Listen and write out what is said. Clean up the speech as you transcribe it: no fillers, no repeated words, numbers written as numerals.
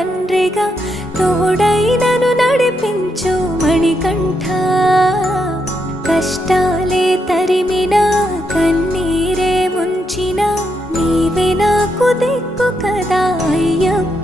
తండ్రిగా తోడై నన్ను నడిపించు మణికంఠ. కష్టాలే తరిమినా కన్నీరే ముంచిన నీవే నాకు దిక్కు కదా అయ్యప్ప.